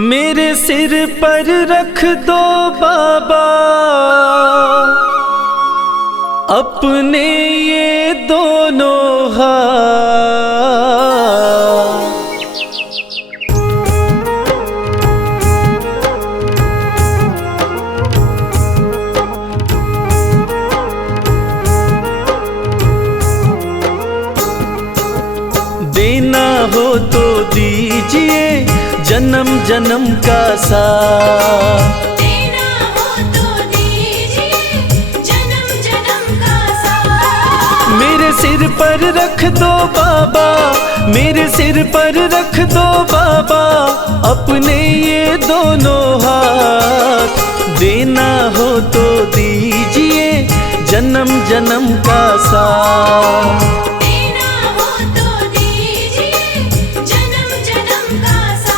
मेरे सिर पर रख दो बाबा अपने ये दोनों हाथ। देना हो तो दीजिए जन्म जन्म का साथ। देना हो तो दीजिए जन्म जन्म का साथ। मेरे सिर पर रख दो बाबा, मेरे सिर पर रख दो बाबा अपने ये दोनों हाथ। देना हो तो दीजिए जन्म जन्म का साथ। देना हो तो दीजिए जन्म जन्म का साथ।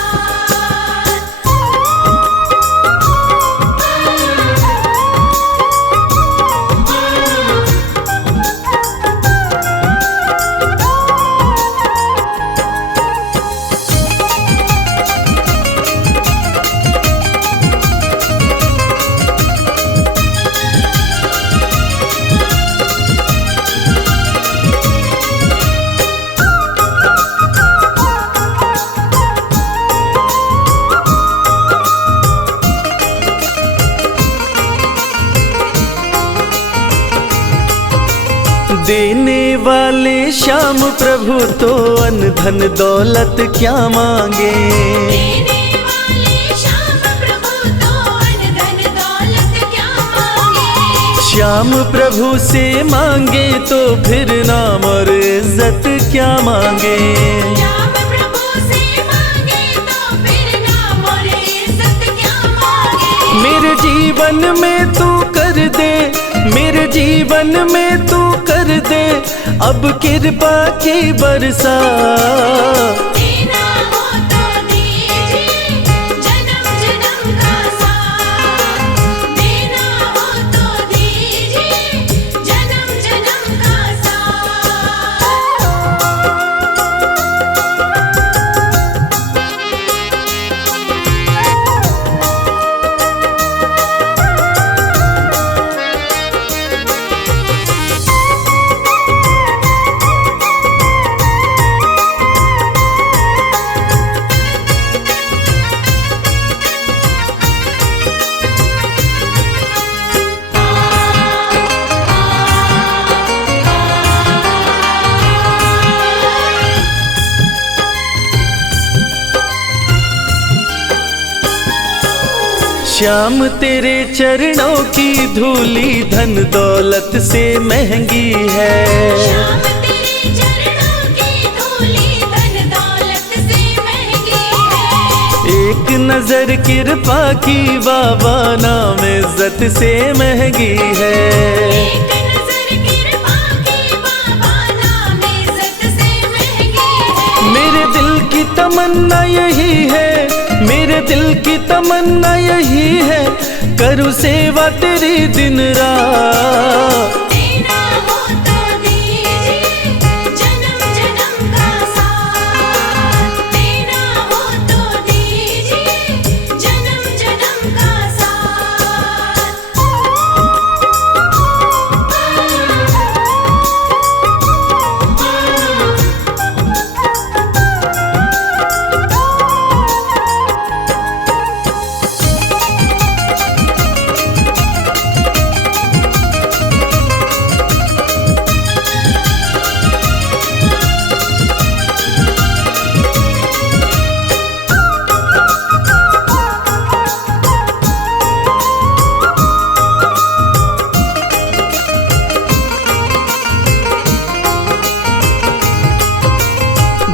देने वाले श्याम प्रभु तो अन्न धन दौलत क्या मांगे। देने वाले श्याम प्रभु तो अन्न धन दौलत क्या मांगे। श्याम प्रभु से मांगे तो फिर नाम और इज्जत क्या मांगे। श्याम प्रभु से मांगे तो फिर नाम और इज्जत क्या मांगे। मेरे जीवन में तू कर दे, मेरे जीवन में तू कर दे अब कृपा की बरसात। देना हो तो दीजिए जन्म जन्म का साथ। देना हो तो दीजिए जन्म जन्म का साथ। श्याम तेरे चरणों की धूली धन दौलत से महंगी है। श्याम तेरे चरणों की धूली धन दौलत से महंगी है। एक नजर कृपा की बाबा नाम इज्जत से महंगी है। एक नजर कृपा की बाबा नाम इज्जत से महंगी है। मेरे दिल की तमन्ना यही है, मेरे दिल की तमन्ना यही है करूँ सेवा तेरी दिन रात। देना हो तो दीजिए जन्म जन्म का साथ। देना हो तो दीजिए जन्म जन्म का साथ।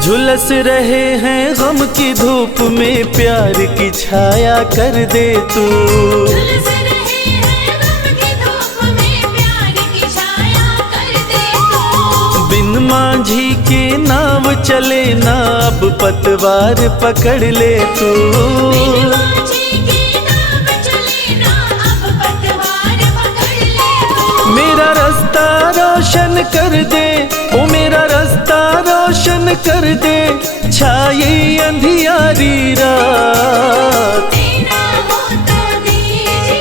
झुलस रहे हैं गम की धूप में प्यार की छाया कर दे तू। झुलस रहे हैं गम की धूप में प्यार की छाया कर दे तू। बिन मांझी के नाव चले ना अब पतवार पकड़ ले तू। बिन माझी की नाव चले ना अब पतवार पकड़ ले तू। मेरा रास्ता रोशन कर दे, ओ मेरा रास्ता रोशन कर दे, छाई अंधियारी रात। देना हो तो दीजिए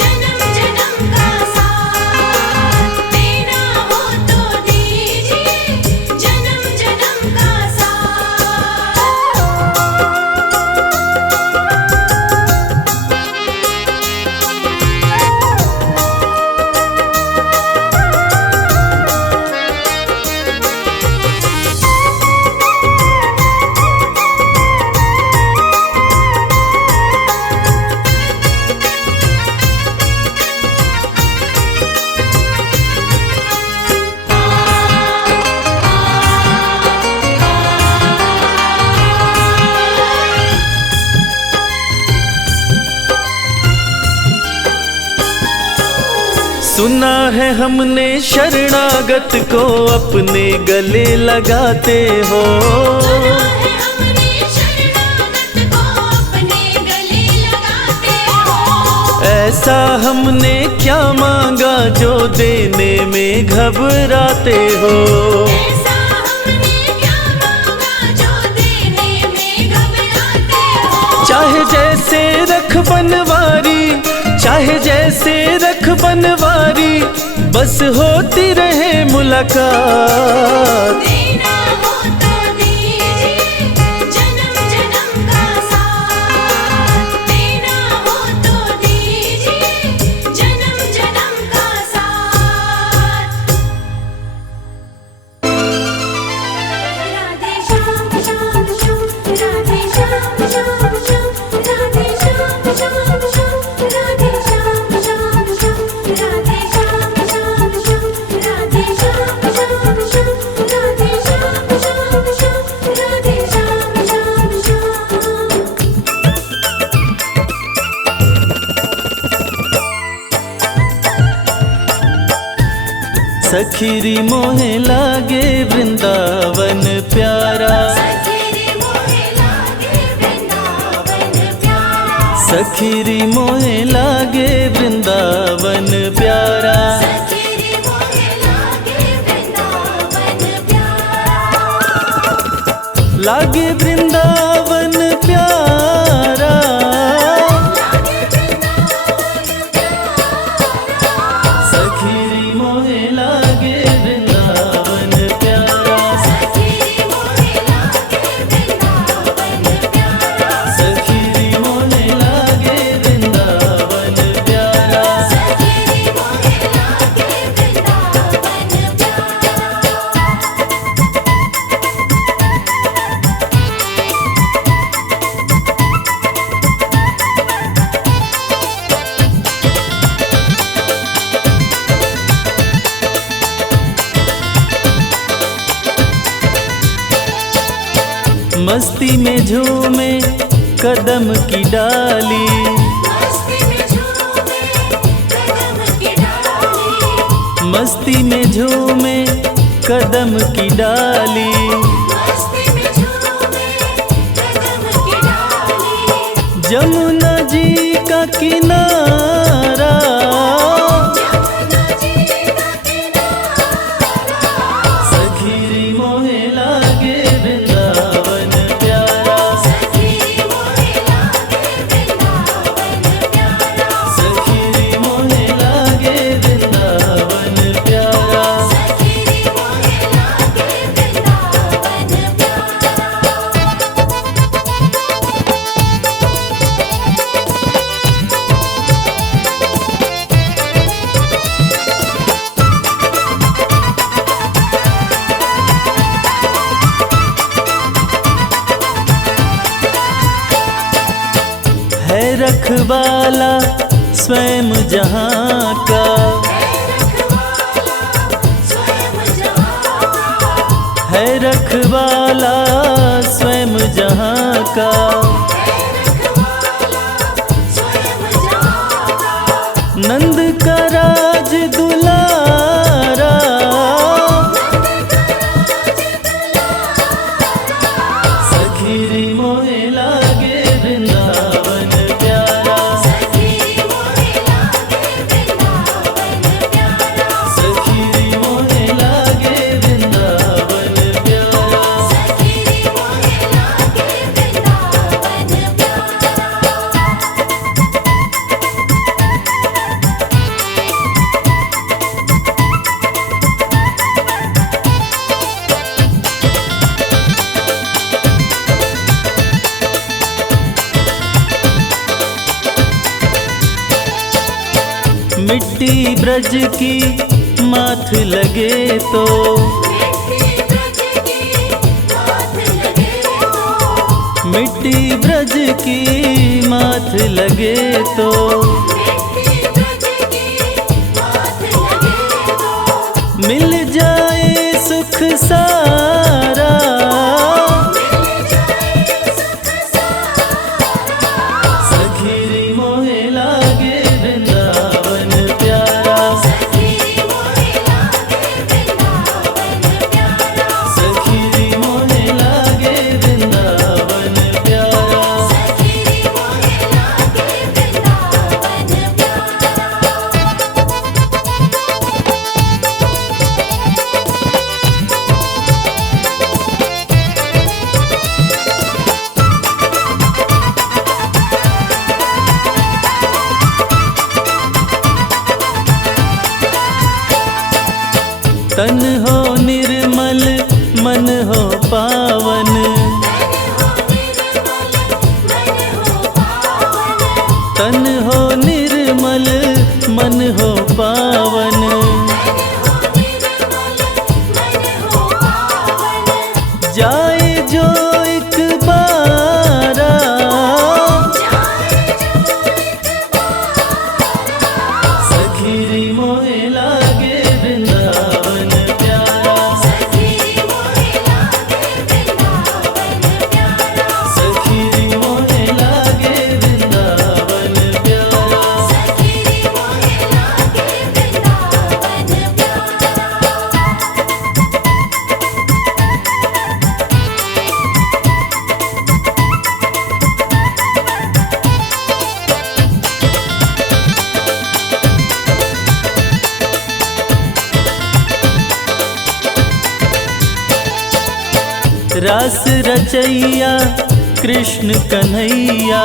जन्म जन्म का साथ, देना हो तो दीजिए जन्म जन्म का साथ। सुना है हमने शरणागत को अपने गले लगाते हो। सुना है हमने शरणागत को अपने गले लगाते हो। ऐसा हमने क्या मांगा जो देने में घबराते हो। ऐसा हमने क्या मांगा जो देने में घबराते हो। चाहे जैसे रख बनवारी, चाहे जैसे रख बनवारी, बस होती रहे मुलाकात। देना हो तो दीजिए जन्म जन्म का साथ, देना हो तो दीजिए जन्म जन्म का साथ। राधे श्याम श्याम श्याम, राधे श्याम श्याम श्याम, राधे श्याम श्याम श्याम, राधे श्याम श्याम श्याम, राधे श्याम श्याम श्याम, राधे श्याम श्याम श्याम, राधे श्याम श्याम श्याम, राधे श्याम श्याम श्याम। सखीरी मोहे लागे वृंदावन प्यारा, सखीरी मोहे लागे वृंदावन प्यारा, सखीरी मोहे लागे वृंदावन प्यारा। सखीरी मोहे लागे वृंदावन प्यारा, लागे वृंदावन प्यारा, लागे वृंदावन प्यारा। सखीरी मोहे लागे वृंदावन प्यारा, सखीरी मोहे लागे वृंदावन प्यारा, सखीरी मोहे लागे वृंदावन प्यारा। सखीरी मोहे लागे वृंदावन प्यारा। मस्ती में झूमे कदम की डाली, मस्ती में झूमे कदम की डाली, मस्ती में झूमे कदम की डाली। मस्ती में झूमे कदम की डाली। जमुना जी का किनारा, जमुना जी का किनारा, सखीरी मोहे लागे वृंदावन प्यारा, सखीरी मोहे लागे वृंदावन प्यारा, सखीरी मोहे लागे वृंदावन प्यारा। सखीरी मोहे लागे वृंदावन है रखवाला स्वयं जहाँ का, है रखवाला स्वयं जहाँ का। नंद का राज दुलारा, सखीरी मोहे लागे वृंदावन प्यारा, सखीरी मोहे लागे वृंदावन प्यारा। मिट्टी ब्रज की माथ लगे तो, मिट्टी ब्रज की माथ लगे तो, मिल जाए सुख सारा, सखीरी मोहे लागे वृंदावन प्यारा, सखीरी मोहे लागे वृंदावन प्यारा। तन हो निर्मल मन हो पावन, तन हो निर्मल मन हो पावन, जाए जो एक बारा, सखीरी मोहे लागे वृंदावन प्यारा, सखीरी मोहे लागे वृंदावन प्यारा। रास रचैया कृष्ण कन्हैया,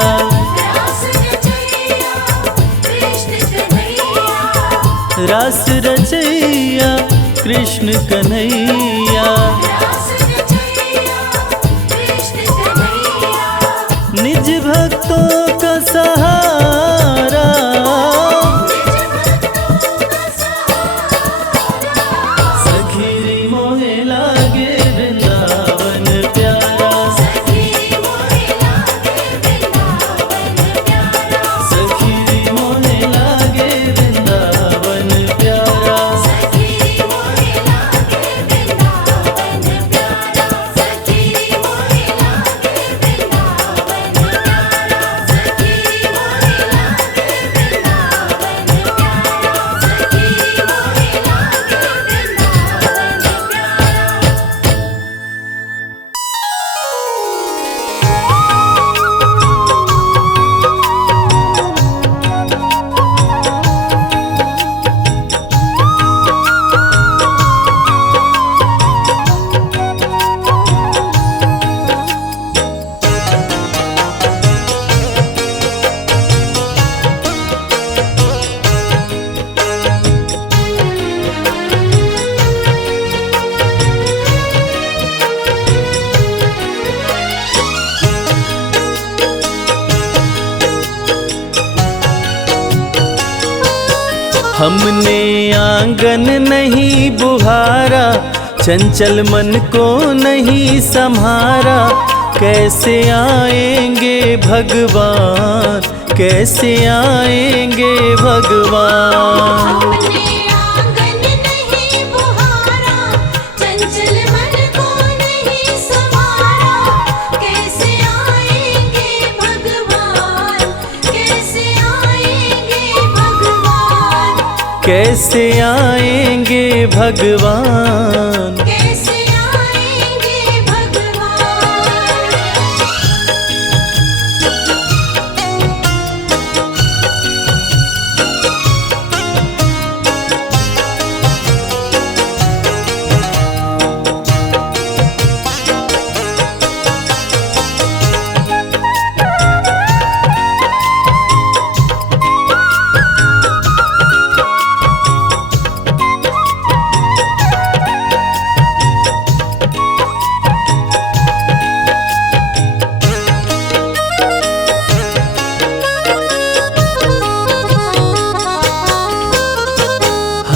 रास रचैया कृष्ण कन्हैया, निज भक्तों का सहारा, सखीरी मोहे लागे वृंदावन प्यारा, सखीरी मोहे लागे वृंदावन प्यारा। हमने आंगन नहीं बुहारा, चंचल मन को नहीं संहारा, कैसे आएंगे भगवान, कैसे आएंगे भगवान। हमने आंगन नहीं बुहारा, चंचल मन को नहीं संवारा, कैसे आएंगे भगवान, कैसे आएंगे भगवान, कैसे आएंगे भगवान। कैसे आएंगे भगवान।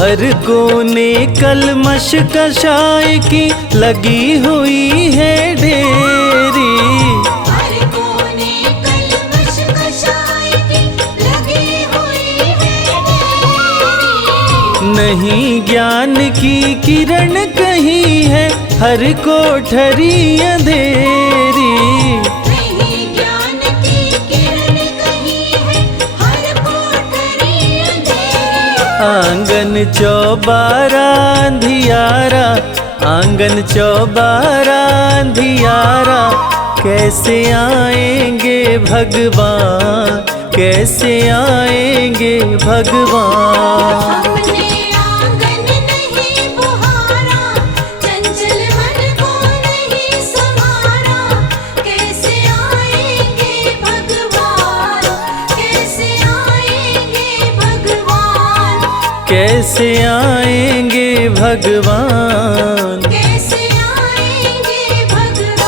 हर कोने कलमश कषाय की लगी हुई है ढेरी। हर कोने कलमश कषाय की लगी हुई है ढेरी। नहीं ज्ञान की किरण कहीं है हर कोठरी अंधेरी। नहीं ज्ञान की किरण कहीं है हर कोठरी अंधेरी। आंगन चौबारा अंधियारा, आंगन चौबारा अंधियारा, कैसे आएंगे भगवान, कैसे आएंगे भगवान। हमने आंगन नहीं बुहारा, चंचल मन को नहीं संवारा, कैसे आएंगे भगवान, कैसे आएंगे भगवान, कैसे आएंगे भगवान। कैसे आएंगे भगवान।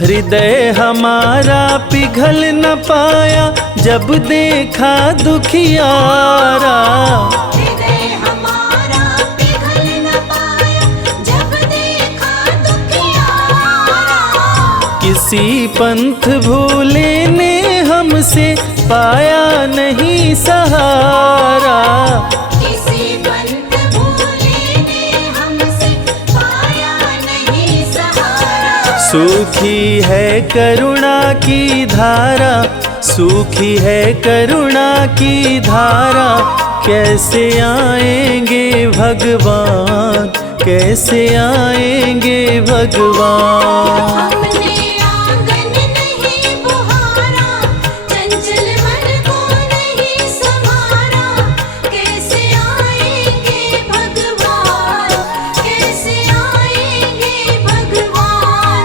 हृदय हमारा पिघल न पाया जब देखा दुखियारा। हृदय हमारा पिघल न पाया जब देखा दुखियारा। किसी पंथ भूले ने हमसे पाया नहीं सहारा। किसी पंथ भूले ने हमसे पाया नहीं सहारा। सूखी है करुणा की धारा, सूखी है करुणा की धारा, कैसे आएंगे भगवान, कैसे आएंगे भगवान। हमने आंगन नहीं बुहारा, चंचल मन को नहीं संवारा, कैसे आएंगे भगवान, कैसे आएंगे भगवान,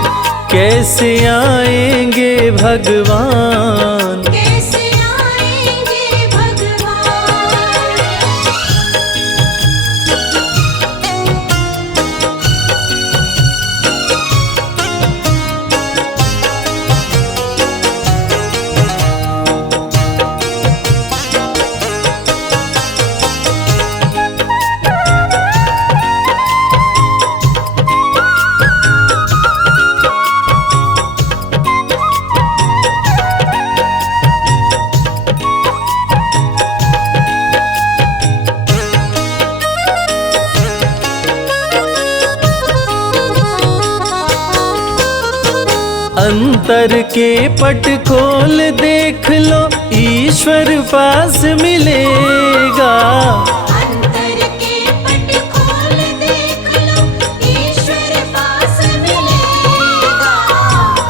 कैसे आएंगे भगवान। कैसे आएंगे भगवान। अंतर के पट खोल देख लो, ईश्वर पास मिलेगा। अंतर के पट खोल देख लो, ईश्वर पास मिलेगा।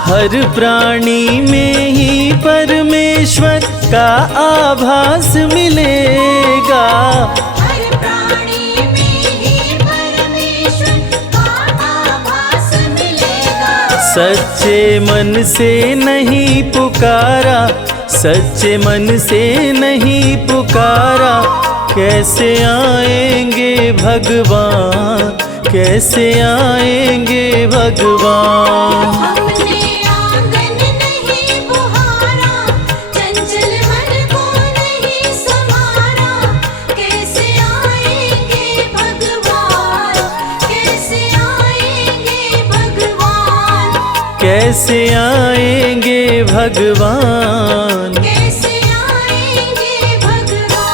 हर प्राणी में ही परमेश्वर का आभास मिलेगा। हर प्राणी में ही परमेश्वर का आभास मिलेगा। सच्चे मन से नहीं पुकारा, सच्चे मन से नहीं पुकारा, कैसे आएंगे भगवान, कैसे आएंगे भगवान। हमने आंगन नहीं बुहारा, चंचल मन को नहीं संवारा, कैसे आएंगे भगवान, कैसे आएंगे भगवान, कैसे आएंगे भगवान। कैसे आएंगे भगवान।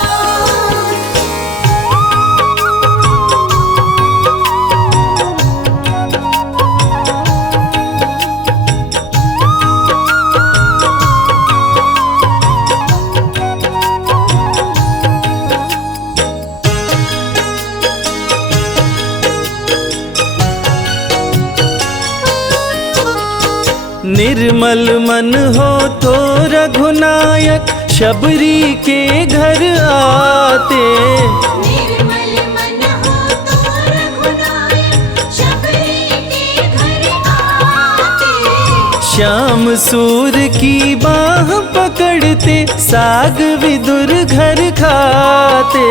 निर्मल मन हो तो रघुनायक शबरी के घर आते। निर्मल मन हो तो रघुनायक शबरी के घर आते। शाम सूर की बाह पकड़ते साग विदुर घर खाते।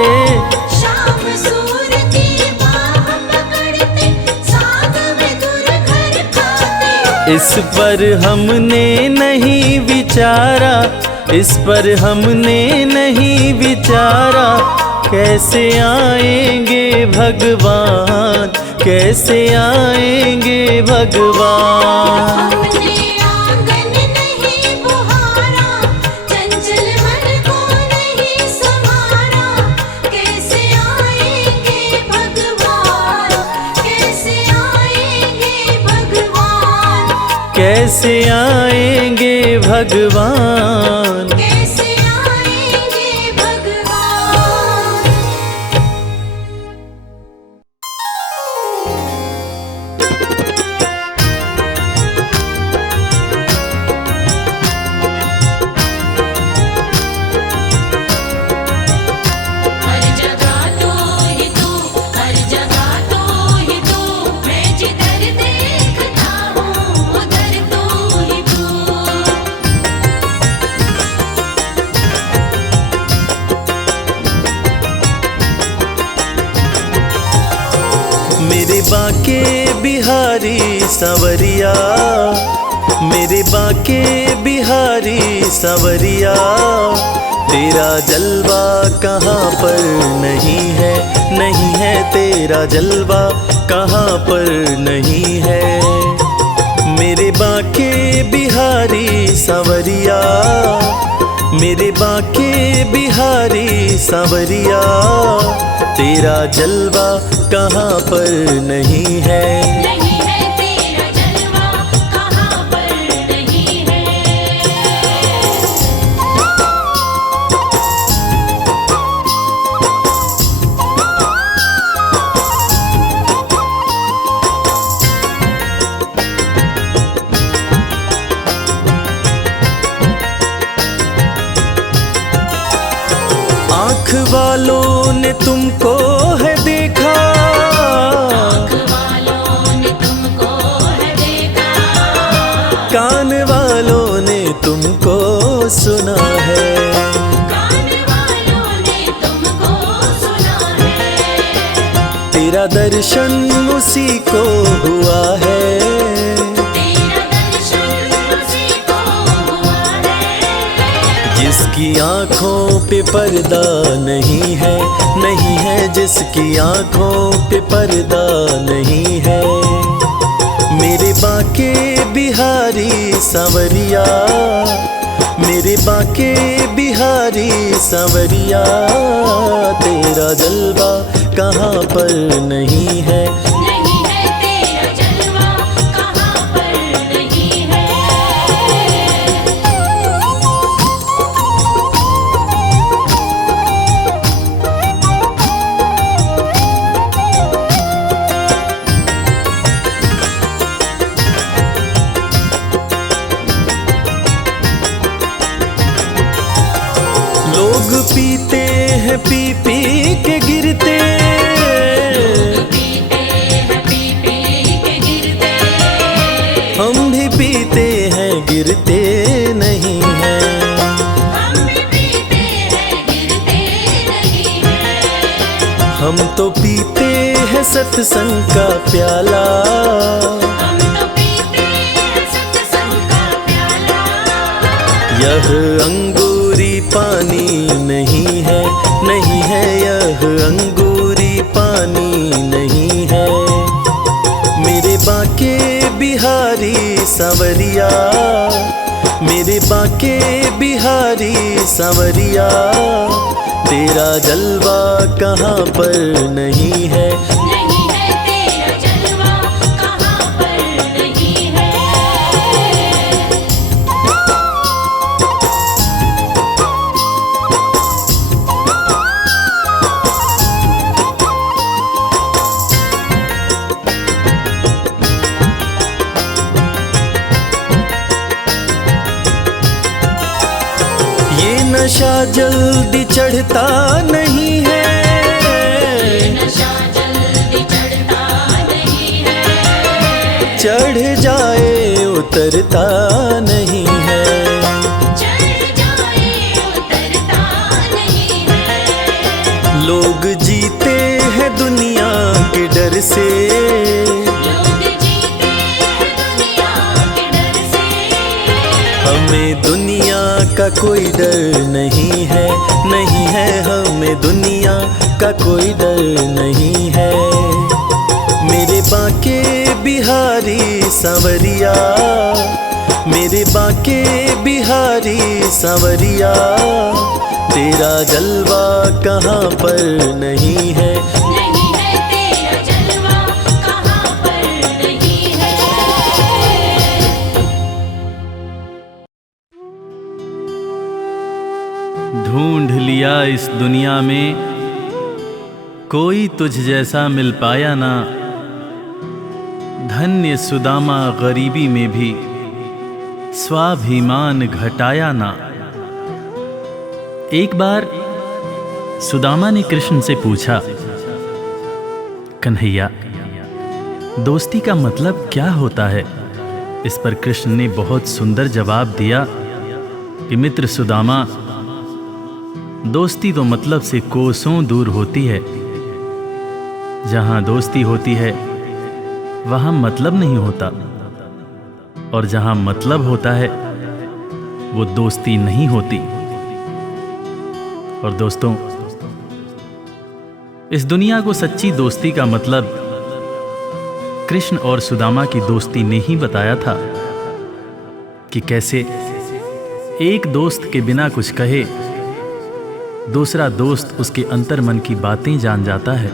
शाम सूर की बाह पकड़ते साग विदुर घर खाते। इस पर हमने नहीं विचारा, इस पर हमने नहीं विचारा, कैसे आएंगे भगवान, कैसे आएंगे भगवान। हमने आंगन नहीं बुहारा, चंचल मन को नहीं संवारा, कैसे आएंगे भगवान, कैसे आएंगे भगवान, कैसे आएंगे भगवान। कैसे आएंगे भगवान। हर जगह तो ही तू, हर जगह तो ही तू, मैं जिधर देखता हूँ उधर तो ही तू। मेरे बाके बिहारी सांवरिया, मेरे बाके बिहारी सांवरिया, तेरा जलवा कहाँ पर नहीं है, नहीं है तेरा जलवा कहाँ पर नहीं है। मेरे बाके बिहारी सांवरिया, मेरे बाके बिहारी सांवरिया, तेरा जलवा कहाँ पर नहीं है। नहीं है तेरा जलवा कहाँ पर नहीं है। आँख वालों ने तुमको है देखा, आँख वालों ने तुमको है देखा, कान वालों ने तुमको सुना है, कान वालों ने तुमको सुना है। तेरा दर्शन उसी को हुआ है, तेरा दर्शन उसी को हुआ है। जिसकी आँखों पे पर्दा नहीं है, नहीं है जिसकी आँखों पे पर्दा नहीं है। मेरे बाके बिहारी सांवरिया, मेरे बाके बिहारी सांवरिया, तेरा जलवा कहाँ पर नहीं है। नहीं है तेरा जलवा कहाँ पर नहीं है। लोग पीते हैं पी पी के गिरते, पीते हैं पी पी के गिरते, हम भी पीते हैं गिरते नहीं हैं। हम भी पीते हैं गिरते नहीं हैं। हम तो पीते हैं सत्संग का प्याला, हम तो पीते हैं सत्संग का प्याला। यह अंगूरी पानी नहीं है, नहीं है यह अंगूरी पानी नहीं है। मेरे बाके बिहारी सांवरिया, मेरे बाके बिहारी सांवरिया, तेरा जलवा कहाँ पर नहीं है। नहीं है तेरा जलवा कहाँ पर नहीं है। ये नशा जल्दी चढ़ता नहीं है, नशा जल्दी चढ़ता नहीं है। चढ़ जाए उतरता नहीं है। चढ़ जाए उतरता नहीं है। लोग जीते हैं दुनिया के डर से, लोग जीते हैं दुनिया के डर से। हमें दुनिया का कोई डर नहीं है, नहीं है हमें दुनिया का कोई डर नहीं है। मेरे बांके बिहारी सांवरिया, मेरे बांके बिहारी सांवरिया, तेरा जलवा कहाँ पर नहीं है। नहीं है तेरा जलवा कहाँ पर नहीं है। ढूंढ लिया इस दुनिया में, कोई तुझ जैसा मिल पाया ना। धन्य सुदामा गरीबी में भी स्वाभिमान घटाया ना। एक बार सुदामा ने कृष्ण से पूछा, कन्हैया दोस्ती का मतलब क्या होता है? इस पर कृष्ण ने बहुत सुंदर जवाब दिया कि मित्र सुदामा, दोस्ती तो मतलब से कोसों दूर होती है। जहां दोस्ती होती है वहां मतलब नहीं होता, और जहां मतलब होता है वो दोस्ती नहीं होती। और दोस्तों, इस दुनिया को सच्ची दोस्ती का मतलब कृष्ण और सुदामा की दोस्ती ने ही बताया था कि कैसे एक दोस्त के बिना कुछ कहे दूसरा दोस्त उसके अंतर्मन की बातें जान जाता है।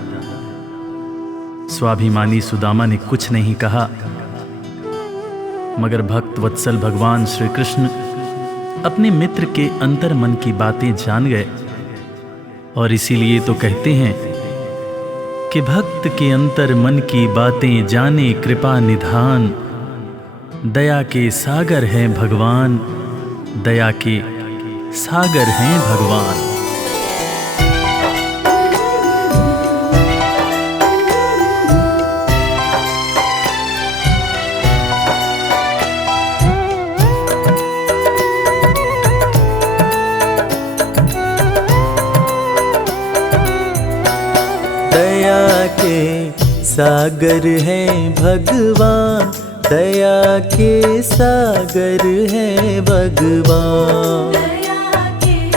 स्वाभिमानी सुदामा ने कुछ नहीं कहा, मगर भक्त वत्सल भगवान श्री कृष्ण अपने मित्र के अंतर्मन की बातें जान गए। और इसीलिए तो कहते हैं कि भक्त के अंतर्मन की बातें जाने कृपा निधान। दया के सागर हैं भगवान, दया के सागर हैं भगवान। दया के सागर हैं भगवान, दया के सागर हैं भगवान। दया के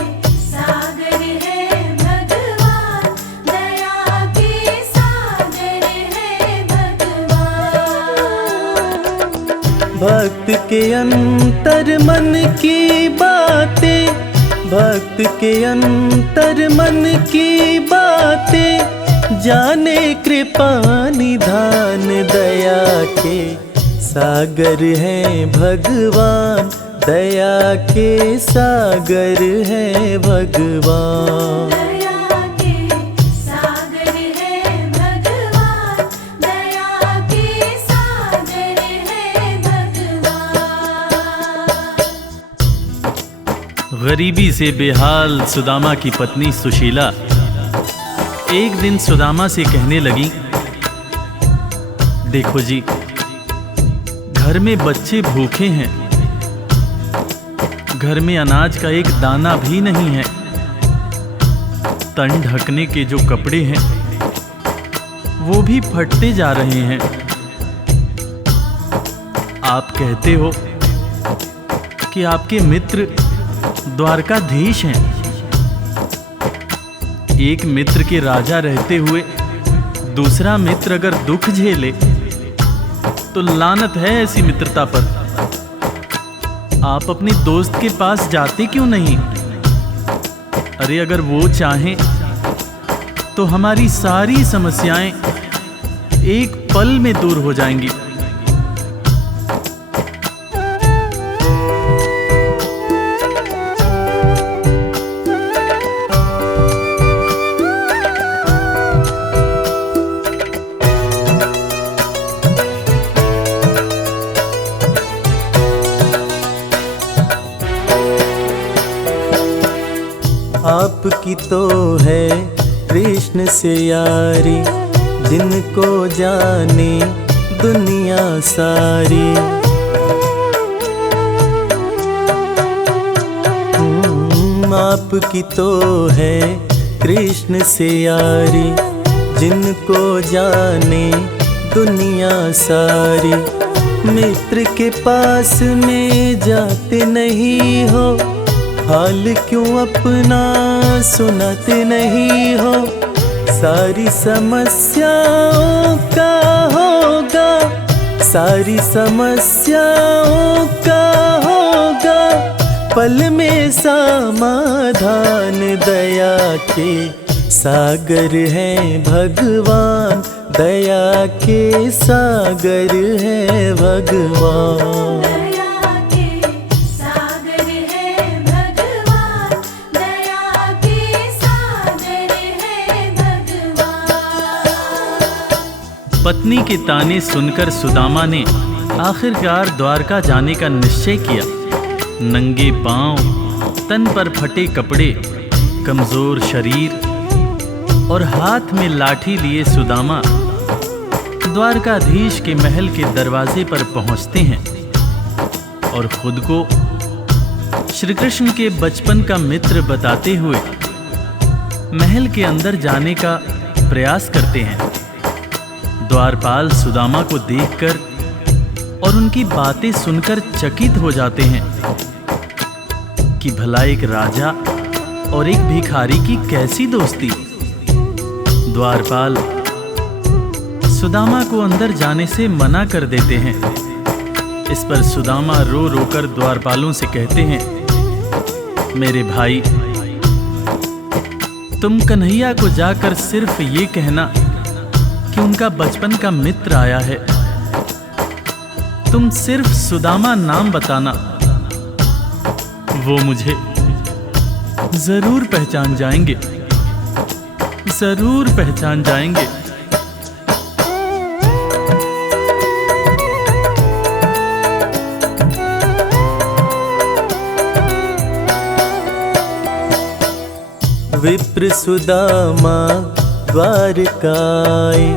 सागर है भगवान, दया के सागर है भगवान। भक्त के अंतर मन की बातें, भक्त के अंतर मन की बातें जाने कृपा निधान। दया के सागर हैं भगवान, दया के सागर हैं भगवान। दया के सागर है भगवान, दया के सागर है भगवान। गरीबी से बेहाल सुदामा की पत्नी सुशीला एक दिन सुदामा से कहने लगी, देखो जी, घर में बच्चे भूखे हैं, घर में अनाज का एक दाना भी नहीं है, तन ढकने के जो कपड़े हैं वो भी फटते जा रहे हैं। आप कहते हो कि आपके मित्र द्वारकाधीश हैं। एक मित्र के राजा रहते हुए दूसरा मित्र अगर दुख झेले तो लानत है ऐसी मित्रता पर। आप अपने दोस्त के पास जाते क्यों नहीं? अरे अगर वो चाहें तो हमारी सारी समस्याएं एक पल में दूर हो जाएंगी। आपकी तो है कृष्ण से यारी, जिनको जाने दुनिया सारी। आपकी तो है कृष्ण से यारी, जिनको जाने दुनिया सारी। मित्र के पास में जाते नहीं हो, हाल क्यों अपना सुनाते नहीं हो। सारी समस्याओं का होगा, सारी समस्याओं का होगा पल में समाधान। दया के सागर हैं भगवान, दया के सागर हैं भगवान। दया के सागर है भगवान, दया के सागर है भगवान। पत्नी के ताने सुनकर सुदामा ने आखिरकार द्वारका जाने का निश्चय किया। नंगे पांव, तन पर फटे कपड़े, कमजोर शरीर और हाथ में लाठी लिए सुदामा द्वारकाधीश के महल के दरवाजे पर पहुंचते हैं और खुद को श्री कृष्ण के बचपन का मित्र बताते हुए महल के अंदर जाने का प्रयास करते हैं। द्वारपाल सुदामा को देखकर और उनकी बातें सुनकर चकित हो जाते हैं कि भला एक राजा और एक भिखारी की कैसी दोस्ती। द्वारपाल सुदामा को अंदर जाने से मना कर देते हैं। इस पर सुदामा रो रो कर द्वारपालों से कहते हैं, मेरे भाई, तुम कन्हैया को जाकर सिर्फ ये कहना कि उनका बचपन का मित्र आया है। तुम सिर्फ सुदामा नाम बताना, वो मुझे जरूर पहचान जाएंगे, जरूर पहचान जाएंगे। विप्र सुदामा द्वारकाए,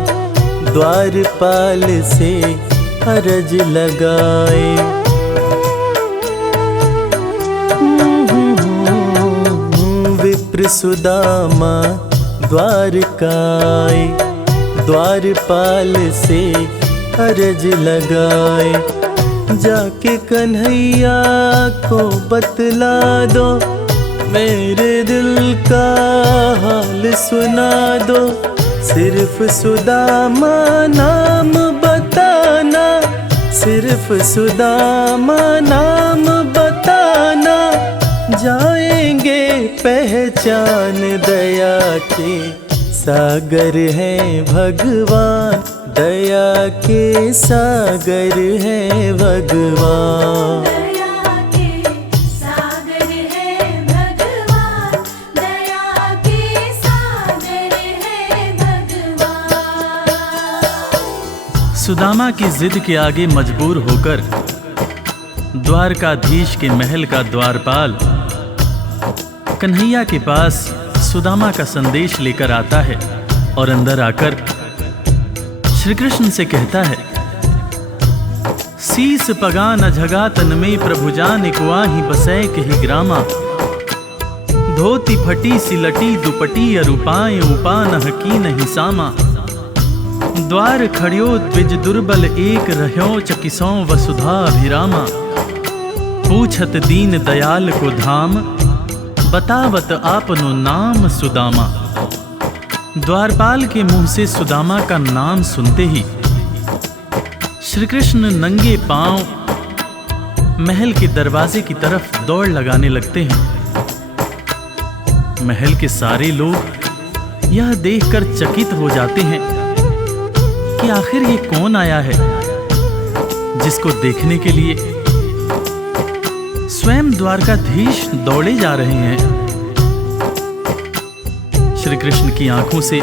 द्वारपाल से अरज लगाए। विप्र सुदामा द्वारकाए, द्वारपाल से अरज लगाए। जाके कन्हैया को बतला दो, मेरे दिल का हाल सुना दो। सिर्फ सुदामा नाम बताना, सिर्फ सुदामा नाम बताना, जाएंगे पहचान। दया के सागर हैं भगवान, दया के सागर हैं भगवान। दया के सागर है भगवान, दया के सागर है भगवान। सुदामा की जिद के आगे मजबूर होकर द्वारकाधीश के महल का द्वारपाल कन्हैया के पास सुदामा का संदेश लेकर आता है और अंदर आकर श्री कृष्ण से कहता है, शीस पगा न झगा तन में प्रभु जान कुआही बसै कही ग्रामा। धोती फटी सिलटी दुपटी अरुपाए उपा न हकी नहीं सामा। द्वार खड़ियो द्विज दुर्बल एक रह्यो चकिसों वसुधा अभिरामा। पूछत दीन दयाल को धाम, बतावत आपनो नाम सुदामा। द्वारपाल के मुंह से सुदामा का नाम सुनते ही श्री कृष्ण नंगे पांव महल के दरवाजे की तरफ दौड़ लगाने लगते हैं। महल के सारे लोग यह देखकर चकित हो जाते हैं कि आखिर ये कौन आया है जिसको देखने के लिए स्वयं द्वारकाधीश दौड़े जा रहे हैं। श्री कृष्ण की आंखों से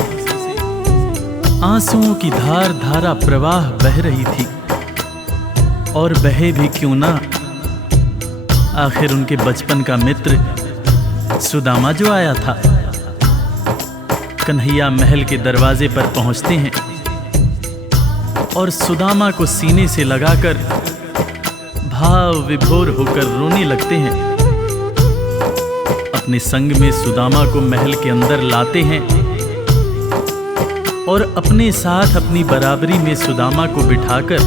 आंसुओं की धार धारा प्रवाह बह रही थी, और बहे भी क्यों ना, आखिर उनके बचपन का मित्र सुदामा जो आया था। कन्हैया महल के दरवाजे पर पहुंचते हैं और सुदामा को सीने से लगाकर भाव विभोर होकर रोने लगते हैं। अपने संग में सुदामा को महल के अंदर लाते हैं और अपने साथ अपनी बराबरी में सुदामा को बिठाकर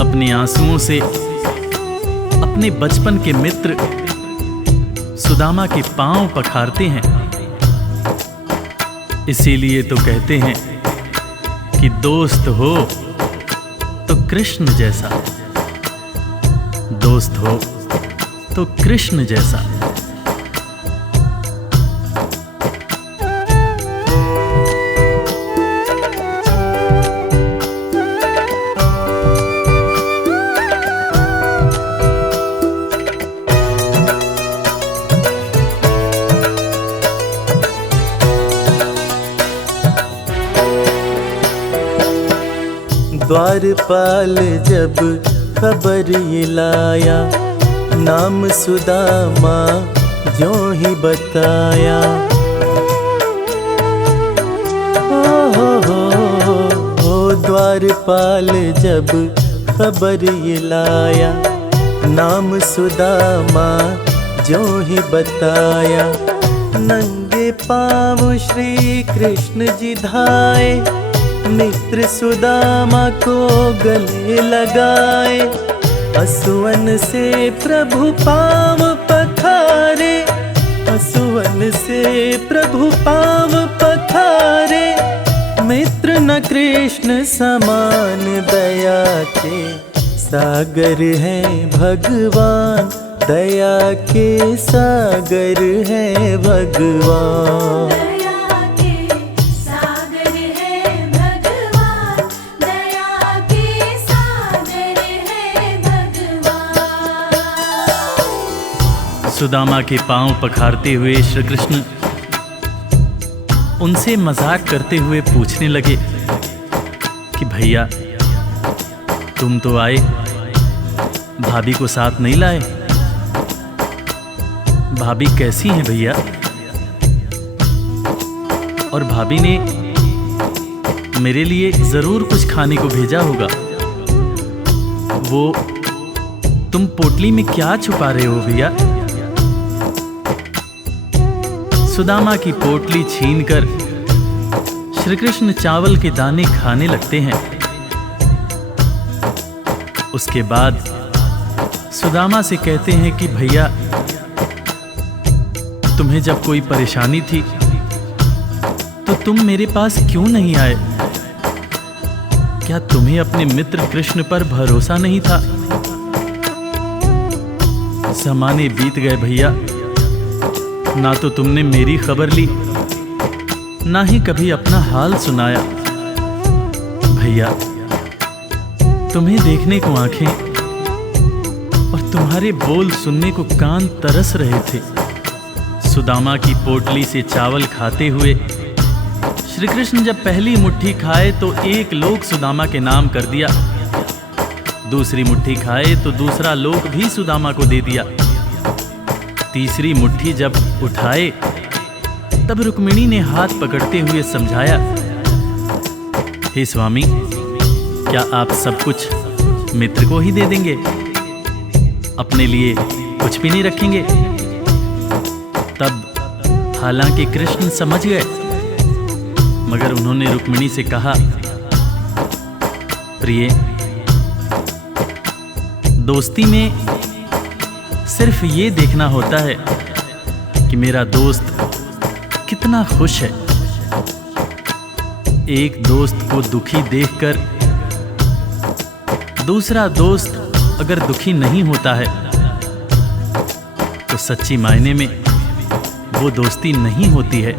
अपने आंसुओं से अपने बचपन के मित्र सुदामा के पांव पखारते हैं। इसीलिए तो कहते हैं कि दोस्त हो तो कृष्ण जैसा, दोस्त हो तो कृष्ण जैसा। द्वारपाल जब खबर ये लाया, नाम सुदामा ज्यों ही बताया। ओ द्वारपाल जब खबर ये लाया, नाम सुदामा ज्यों ही बताया। नंगे पाँव श्री कृष्ण जी धाए, मित्र सुदामा को गले लगाए। असुवन से प्रभु पाँव पखारे, असुवन से प्रभु पाँव पखारे। मित्र न कृष्ण समान दया के सागर हैं भगवान, दया के सागर हैं भगवान। सुदामा के पांव पखारते हुए श्री कृष्ण उनसे मजाक करते हुए पूछने लगे कि भैया तुम तो आए, भाभी को साथ नहीं लाए। भाभी कैसी हैं भैया? और भाभी ने मेरे लिए जरूर कुछ खाने को भेजा होगा। वो तुम पोटली में क्या छुपा रहे हो भैया? सुदामा की पोटली छीनकर श्री कृष्ण चावल के दाने खाने लगते हैं। उसके बाद सुदामा से कहते हैं कि भैया तुम्हें जब कोई परेशानी थी तो तुम मेरे पास क्यों नहीं आए? क्या तुम्हें अपने मित्र कृष्ण पर भरोसा नहीं था? ज़माने बीत गए भैया, ना तो तुमने मेरी खबर ली, ना ही कभी अपना हाल सुनाया। भैया तुम्हें देखने को आंखें और तुम्हारे बोल सुनने को कान तरस रहे थे। सुदामा की पोटली से चावल खाते हुए श्री कृष्ण जब पहली मुट्ठी खाए तो एक लोक सुदामा के नाम कर दिया, दूसरी मुट्ठी खाए तो दूसरा लोक भी सुदामा को दे दिया। तीसरी मुट्ठी जब उठाए तब रुक्मिणी ने हाथ पकड़ते हुए समझाया, हे स्वामी क्या आप सब कुछ मित्र को ही दे देंगे, अपने लिए कुछ भी नहीं रखेंगे? तब हालांकि कृष्ण समझ गए, मगर उन्होंने रुक्मिणी से कहा, प्रिय दोस्ती में सिर्फ ये देखना होता है कि मेरा दोस्त कितना खुश है। एक दोस्त को दुखी देखकर दूसरा दोस्त अगर दुखी नहीं होता है तो सच्ची मायने में वो दोस्ती नहीं होती है।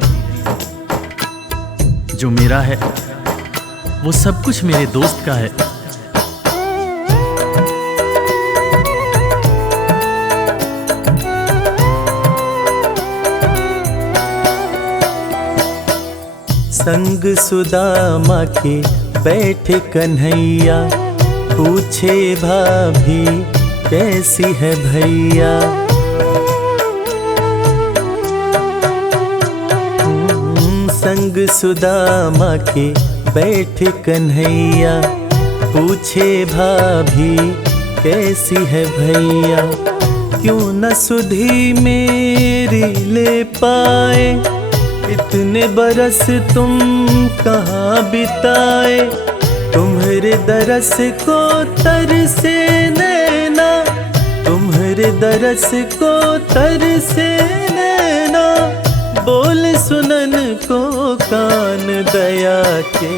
जो मेरा है वो सब कुछ मेरे दोस्त का है। संग सुदामा के बैठे कन्हैया, पूछे भाभी कैसी है भैया। संग सुदामा के बैठे कन्हैया, पूछे भाभी कैसी है भैया। क्यों न सुधी मेरी ले पाए, इतने बरस तुम कहाँ बिताए। तुम्हारे दरस को तरसे नैना, तुम्हारे दरस को तरसे नैना। बोल सुनन को कान, दया के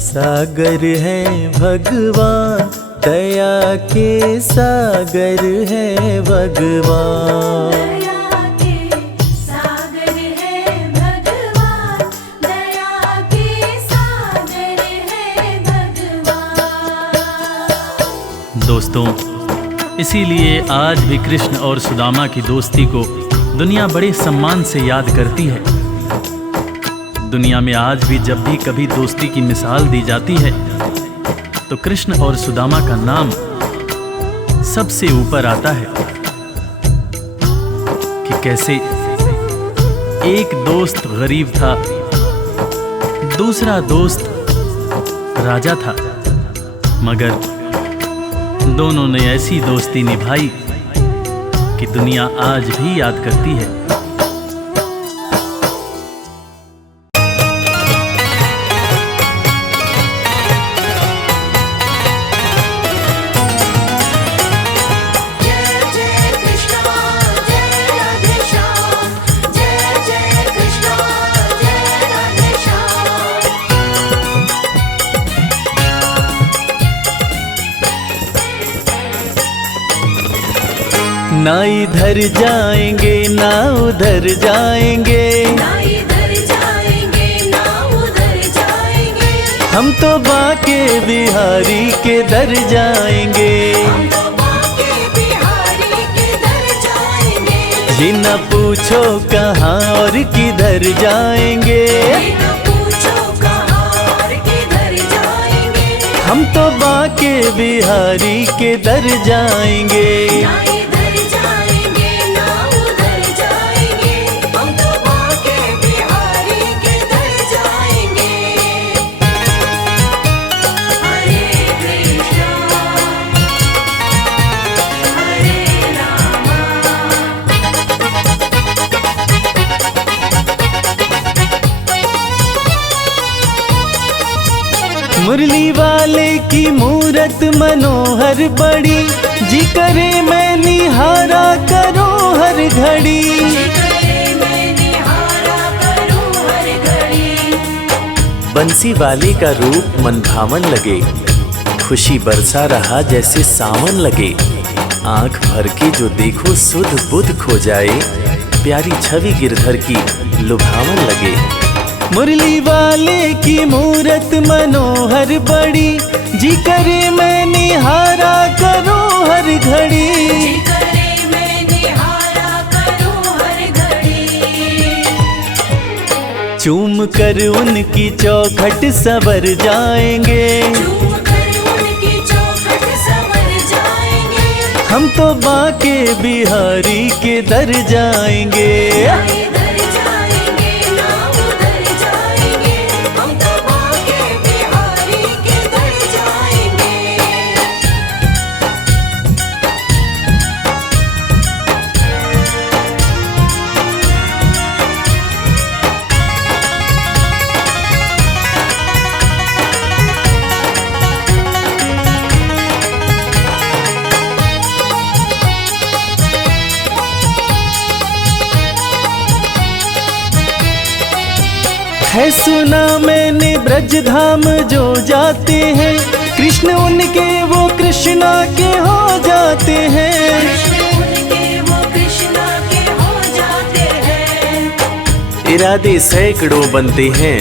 सागर है भगवान, दया के सागर है भगवान। दया के सागर है भगवान, दया के सागर है भगवान। दोस्तों, इसीलिए आज भी कृष्ण और सुदामा की दोस्ती को दुनिया बड़े सम्मान से याद करती है। दुनिया में आज भी जब भी कभी दोस्ती की मिसाल दी जाती है तो कृष्ण और सुदामा का नाम सबसे ऊपर आता है कि कैसे एक दोस्त गरीब था, दूसरा दोस्त राजा था, मगर दोनों ने ऐसी दोस्ती निभाई कि दुनिया आज भी याद करती है। ना इधर जाएंगे ना उधर जाएंगे, ना इधर जाएंगे ना उधर जाएंगे। हम तो बाके बिहारी के दर जाएंगे। हम तो बाके बिहारी के दर जाएंगे। जी न पूछो कहाँ और किधर जाएंगे, बिना पूछो कहाँ और किधर जाएंगे। हम तो बाके बिहारी के दर जाएंगे। ना इधर जाएंगे ना उधर जाएंगे, हम तो बाके बिहारी के दर जाएंगे। हरे कृष्णा हरे रामा। मुरली वाले की मूरत मनोहर बड़ी, जी करे मैं निहारा करो हर घड़ी। करे मैं निहारा करूं हर घड़ी। बंसी वाले का रूप मन भावन लगे, खुशी बरसा रहा जैसे सावन लगे। आंख भर के जो देखो सुध बुध खो जाए, प्यारी छवि गिरधर की लुभावन लगे। मुरली वाले की मूरत मनोहर बड़ी, जी करे मैं निहारा करो हर घड़ी। करे मैं निहारा करूं हर घड़ी। चूम कर उनकी चौखट सवर जाएंगे, चूम कर उनकी चौखट संवर जाएंगे। हम तो बाके बिहारी के दर जाएंगे। ना इधर जाएंगे ना उधर जाएंगे, हम तो बाके बिहारी के दर जाएंगे। ना इधर जाएंगे ना उधर जाएंगे, हम तो बाके बिहारी के दर जाएंगे। हम तो बाके बिहारी के दर जाएंगे। हरे कृष्णा हरे रामा। है सुना मैंने ब्रज धाम जो जाते हैं, कृष्ण उनके वो कृष्णा के हो जाते हैं। कृष्ण उनके वो कृष्णा के हो जाते हैं। इरादे सैकड़ों बनते हैं,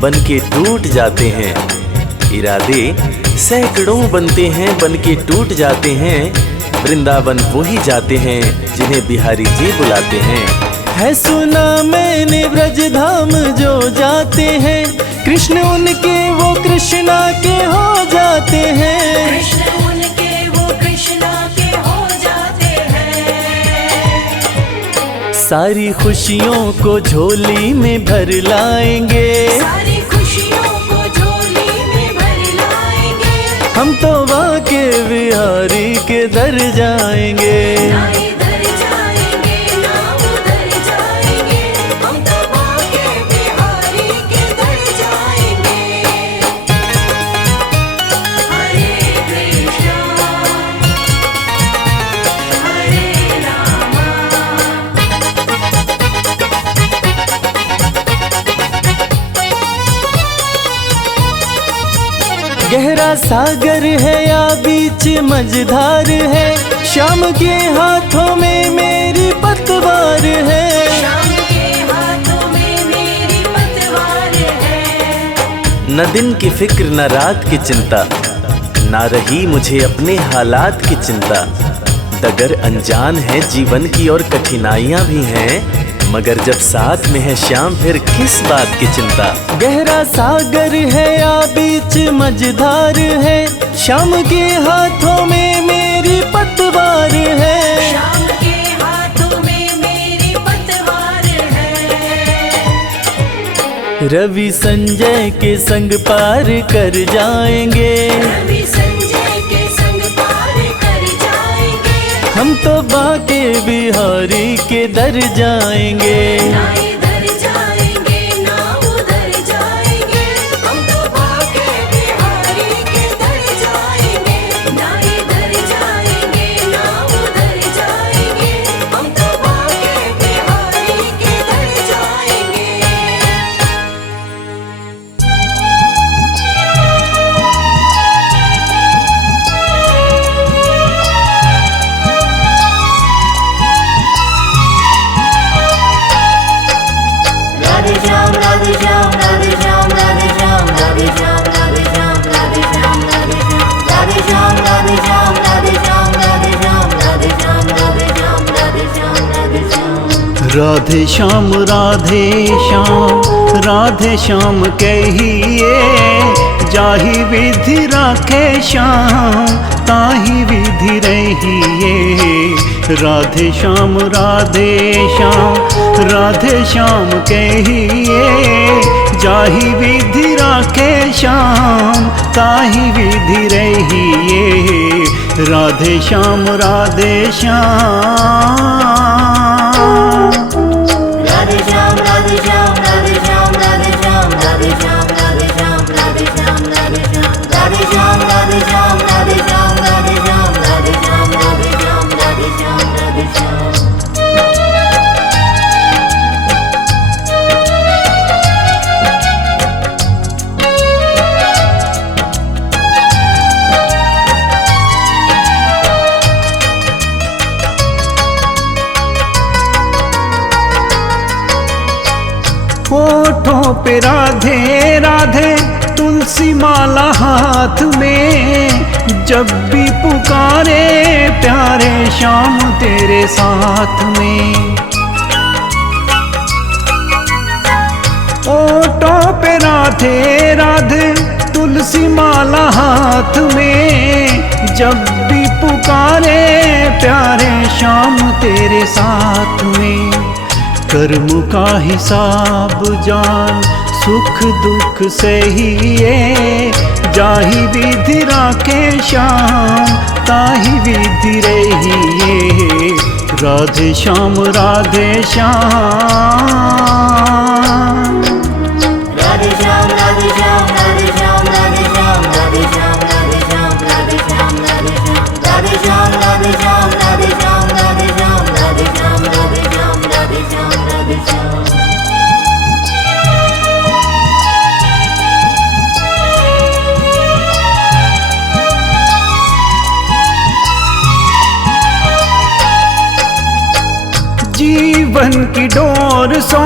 बन के टूट जाते हैं। इरादे सैकड़ों बनते हैं, बन के टूट जाते हैं। वृंदावन वो ही जाते हैं जिन्हें बिहारी जी बुलाते हैं। है सुना मैंने ब्रज धाम जो जाते हैं, कृष्ण उनके वो कृष्णा के हो जाते हैं। कृष्ण उनके वो कृष्णा के हो जाते हैं। सारी खुशियों को झोली में भर लाएंगे, सारी खुशियों को झोली में भर लाएंगे। हम तो बाके बिहारी के दर जाएंगे। ना इधर गहरा सागर है या बीच मझधार है, शाम के हाथों में मेरी पतवार है। शाम के हाथों में मेरी पतवार है। न दिन की फिक्र न रात की चिंता, ना रही मुझे अपने हालात की चिंता। डगर अनजान है जीवन की और कठिनाइयां भी हैं, मगर जब साथ में है श्याम फिर किस बात की चिंता। गहरा सागर है या बीच मझधार है, शाम के हाथों में मेरी पतवार है। शाम के हाथों में मेरी पतवार है। रवि संजय के संग पार कर जाएंगे, रवि संजय के संग पार कर जाएंगे। हम तो बाके बिहारी के दर जाएंगे। ना इधर जाएंगे ना उधर जाएंगे, हम तो बाके बिहारी के दर जाएंगे। ना इधर जाएंगे ना उधर जाएंगे, हम तो बाके बिहारी के दर जाएंगे। राधे श्याम राधे श्याम राधे श्याम राधे श्याम राधे श्याम राधे श्याम राधे श्याम राधे श्याम राधे श्याम राधे श्याम राधे श्याम राधे श्याम राधे श्याम राधे श्याम राधे श्याम राधे श्याम। राधे श्याम राधे श्याम कहिए, जाहि विधि राखे श्याम ताहि विधि रहिए। राधे श्याम राधे श्याम कहिए, जाहि विधि राखे श्याम ताहि विधि रहिए। राधे श्याम राधे श्याम। राधे श्याम राधे श्याम राधे श्याम राधे श्याम राधे श्याम राधे श्याम राधे श्याम राधे श्याम राधे श्याम राधे श्याम राधे श्याम राधे श्याम राधे श्याम राधे श्याम राधे श्याम राधे श्याम। होठों पे राधे राधे तुलसी माला हाथ में, जब भी पुकारे प्यारे श्याम तेरे साथ में। होठों पे राधे राधे तुलसी माला हाथ में, जब भी पुकारे प्यारे श्याम तेरे साथ में। कर्म का हिसाब जान सुख दुख सहिए, जाहि विधि राखे श्याम ताहि विधि रहिए। राधे श्याम राधे श्याम। राधे श्याम राधे श्याम राधे श्याम राधे श्याम राधे श्याम राधे श्याम राधे श्याम राधे श्याम राधे श्याम राधे श्याम राधे श्याम राधे श्याम राधे श्याम राधे श्याम राधे श्याम राधे श्याम। जीवन की डोर सो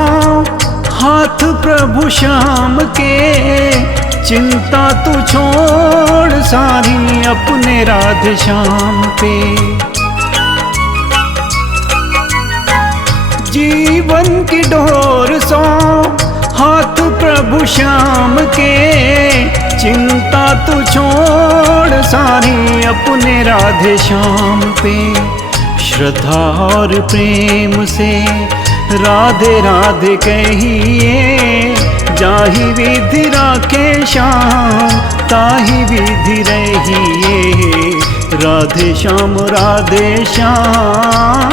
हाथ प्रभु श्याम के, चिंता तू छोड़ सारी अपने राधे श्याम पे। जीवन की डोर सो हाथ प्रभु श्याम के, चिंता तू छोड़ सारी अपने राधे श्याम पे। श्रद्धा और प्रेम से राधे राधे कहिए, जाहि विधि राखे श्याम ताहि विधि रहिए। राधे श्याम राधे श्याम।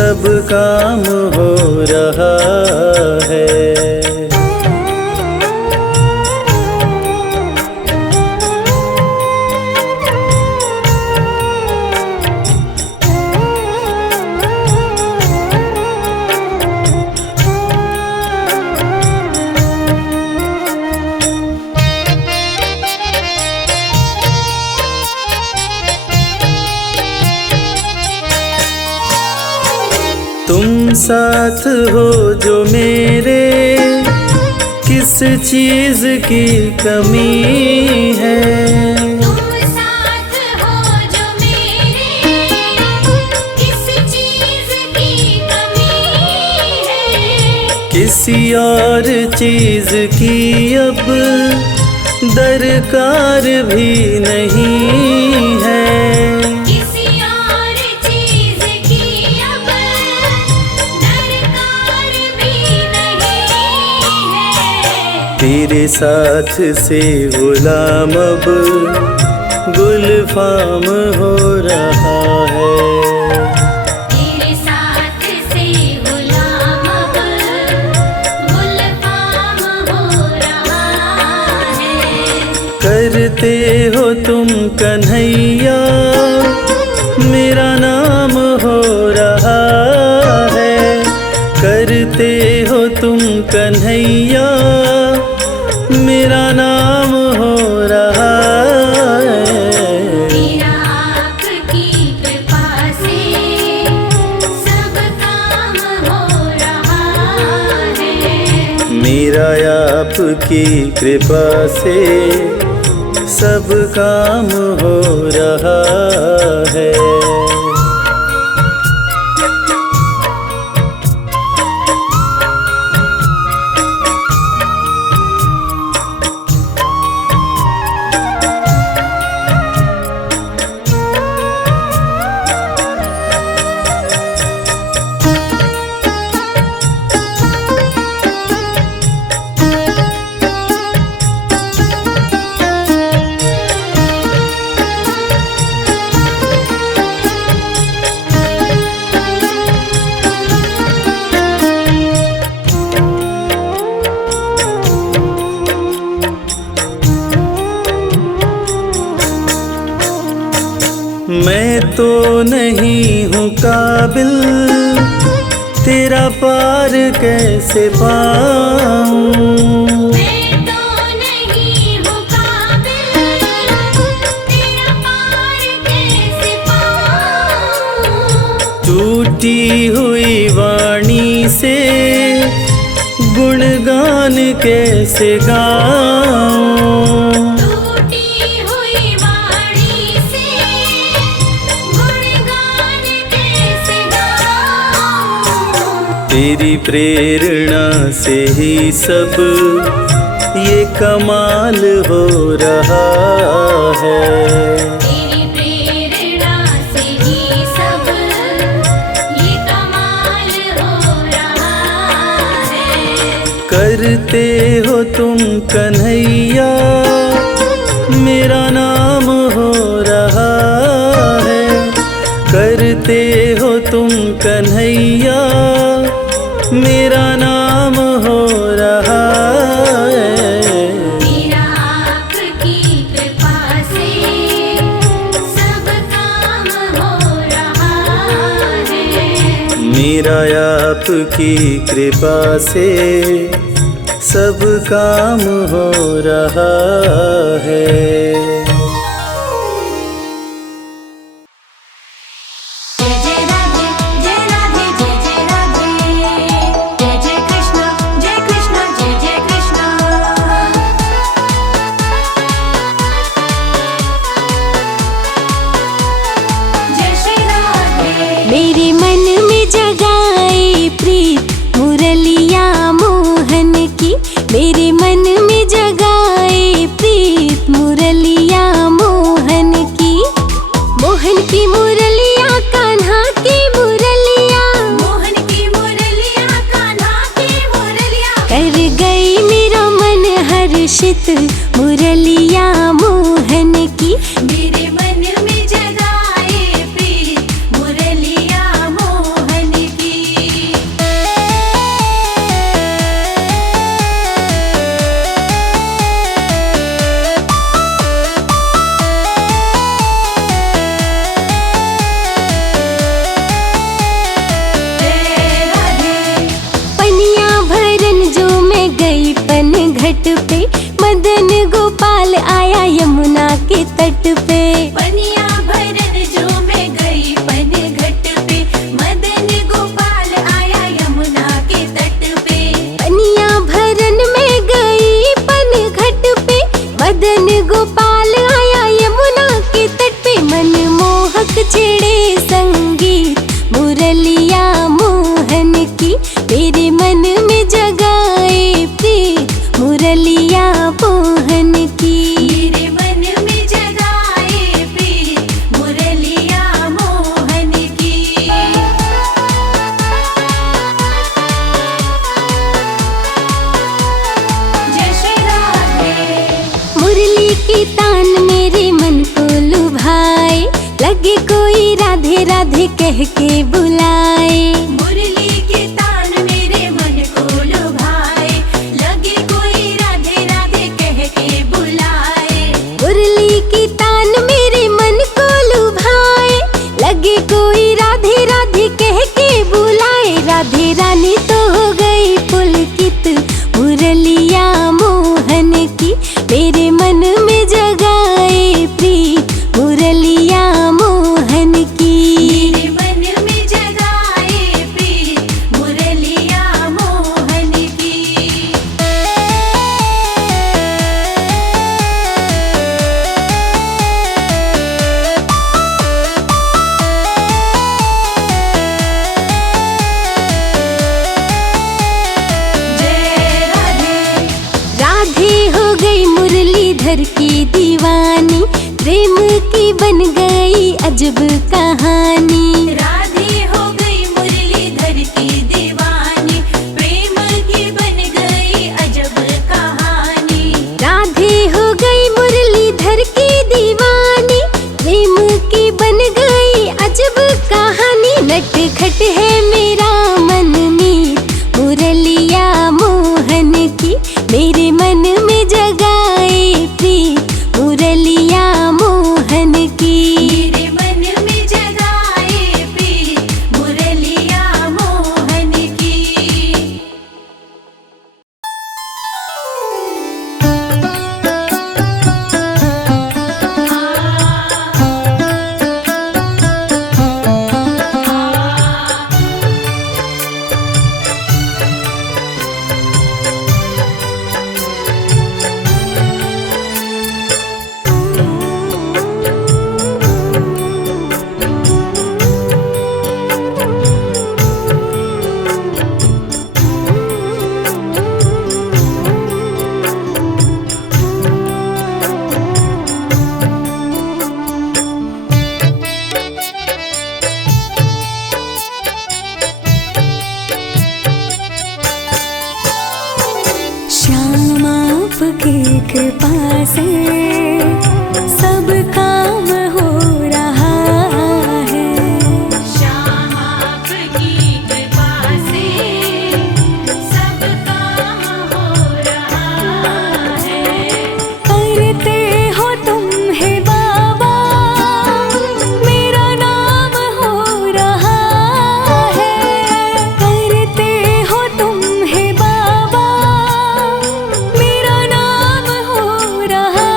सब काम हो रहा है। तुम साथ हो जो मेरे, किस चीज की कमी है। तुम साथ हो जो मेरे, किस चीज की कमी है। किसी और चीज की अब दरकार भी नहीं है। किसी और चीज की अब दरकार भी नहीं है। तेरे साथ से गुलाम अब गुलफाम हो रहा है। तेरे साथ से गुलाम अब गुलफाम हो रहा है। करते हो तुम कन्हैया, मेरा नाम हो रहा है। करते हो तुम कन्हैया, मेरा नाम हो रहा है। मेरा आपकी कृपा से सब काम हो रहा है। मेरा आपकी कृपा से सब काम हो रहा है। मैं तो नहीं हूँ काबिल, तेरा पार कैसे पाऊँ। मैं तो नहीं हूँ काबिल, तेरा पार कैसे पाऊँ। टूटी हुई वाणी से गुणगान कैसे गाऊँ। टूटी हुई वाणी से गुणगान कैसे गाऊँ। तेरी प्रेरणा से ही सब ये कमाल हो रहा है। तेरी प्रेरणा से ही सब ये कमाल हो रहा है। करते हो तुम कन्हैया, मेरा नाम हो रहा है। करते हो तुम कन्हैया, मेरा नाम हो रहा है। मेरा आपकी कृपा से सब काम हो रहा है। मेरा आपकी कृपा से सब काम हो रहा है। जय जय राधे, जय राधे, जय जय राधे। जय जय कृष्ण, जय कृष्ण, जय जय कृष्ण। जय श्री राधे। मेरे मन में जगाए प्रीत मुरलिया मोहन की। मेरे मन में जगाए प्रीत मुरलिया मोहन की। मोहन की मुरलिया कान्हा की मुरलिया। मोहन की मुरलिया कान्हा की मुरलिया। कर गई मेरा मन हर्षित मुरलिया मोहन की। मेरे मन में जगाए प्रीत मुरलिया मोहन की, मेरे मन में जगाए प्रीत मुरलिया मोहन की। मेरे मन में जगाए प्रीत मुरलिया मोहन की। जय श्री राधे। मुरली की तान मेरे मन को लुभाए, लगे कोई राधे राधे कह के बुलाए। मुरली के तान मेरे मन को लुभाए, लगे कोई राधे राधे कह के बुलाए। मुरली की तान मेरे मन को लुभाए, लगे कोई राधे राधे कह के बुलाए। राधे रानी तो हो गई पुलकित मुरलिया मोहन की, मेरे मन में जगाए प्रीत मुरलिया मोहन की। मेरे मन में जगाए प्रीत मुरलिया मोहन की। जय राधे। राधे हो गई मुरलीधर की दीवानी, प्रेम की बन गई अजब कहानी। राधे हो गई मुरलीधर की दीवानी, प्रेम की बन गई अजब कहानी। राधे हो गई मुरलीधर की दीवानी, प्रेम की बन गई अजब कहानी। नटखट है मेरा मन मीत मुरलिया मोहन की, मेरे मन में जगाए प्रीत मुरलिया मोहन की। मेरे मन में जगाए प्रीत मुरलिया मोहन की। श्याम आपकी कृपा से सब काम हो रहा है। श्याम आपकी कृपा से सब काम हो रहा है। करते हो तुम है बाबा, मेरा नाम हो रहा है। करते हो तुम है बाबा, मेरा नाम हो रहा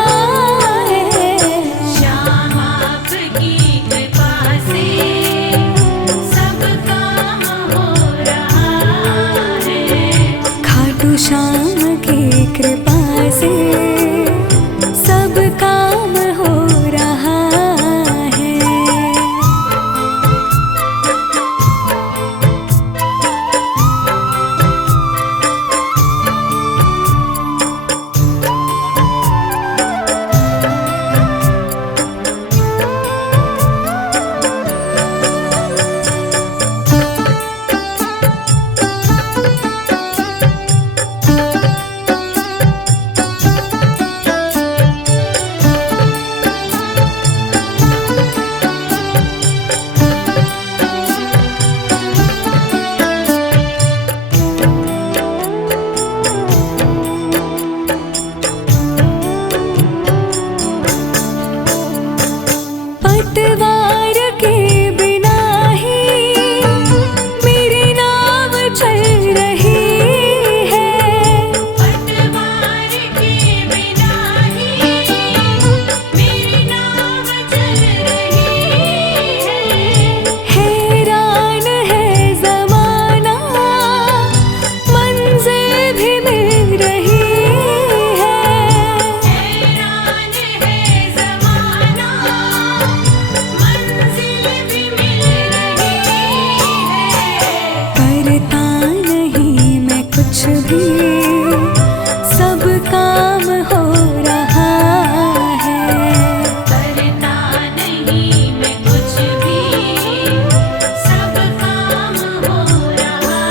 हो रहा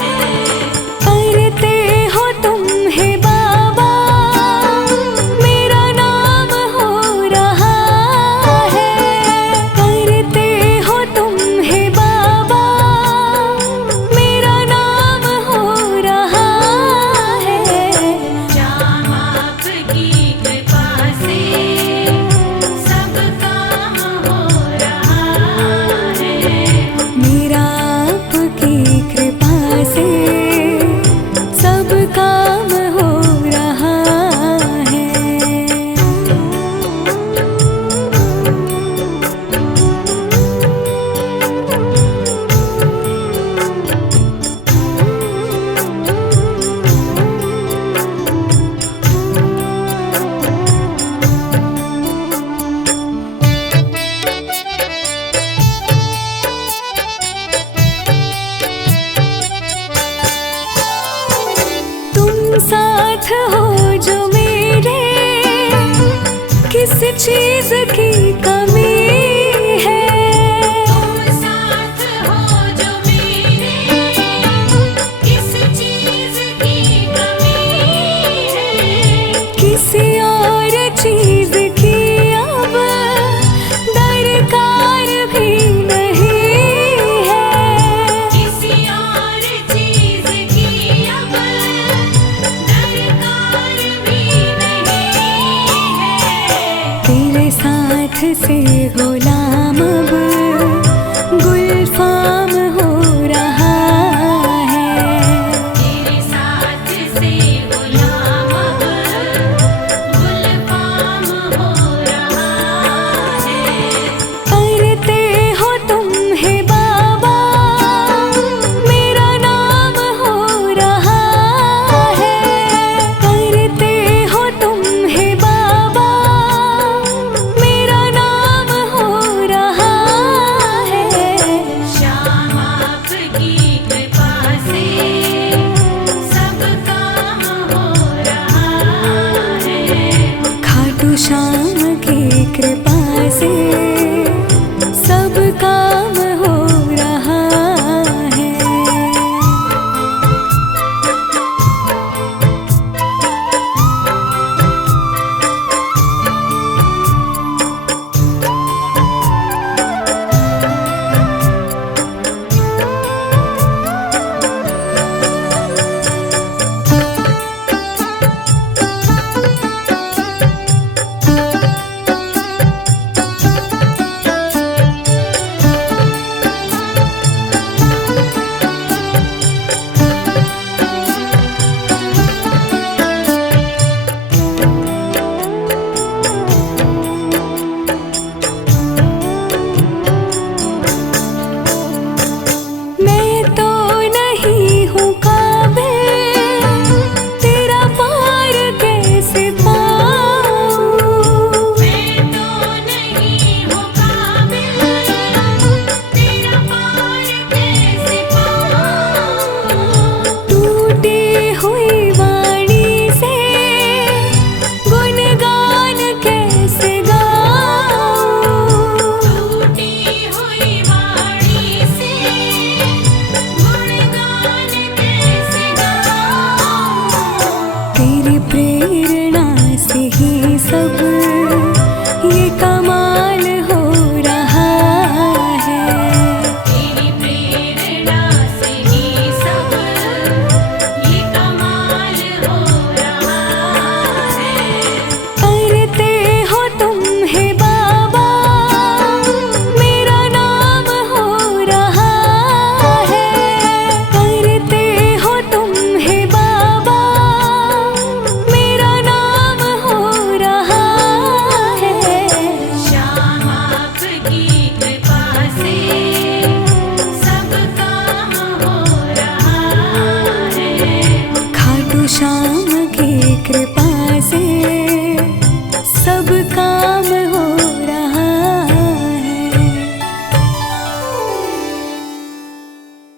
है। करते हो तुम है बाबा, मेरा नाम हो रहा है। करते हो तुम है बाबा, मेरा नाम हो रहा है। श्याम आपकी कृपा से सब काम हो रहा है। मेरा आपकी कृपा से सब काम हो रहा है। तुम साथ हो जो मेरे, किस चीज की कमी है। तुम साथ हो जो मेरे, किस चीज की कमी है। किसी और चीज की अब दरकार भी नहीं है। किसी और चीज की अब दरकार भी नहीं है। तेरे साथ से हो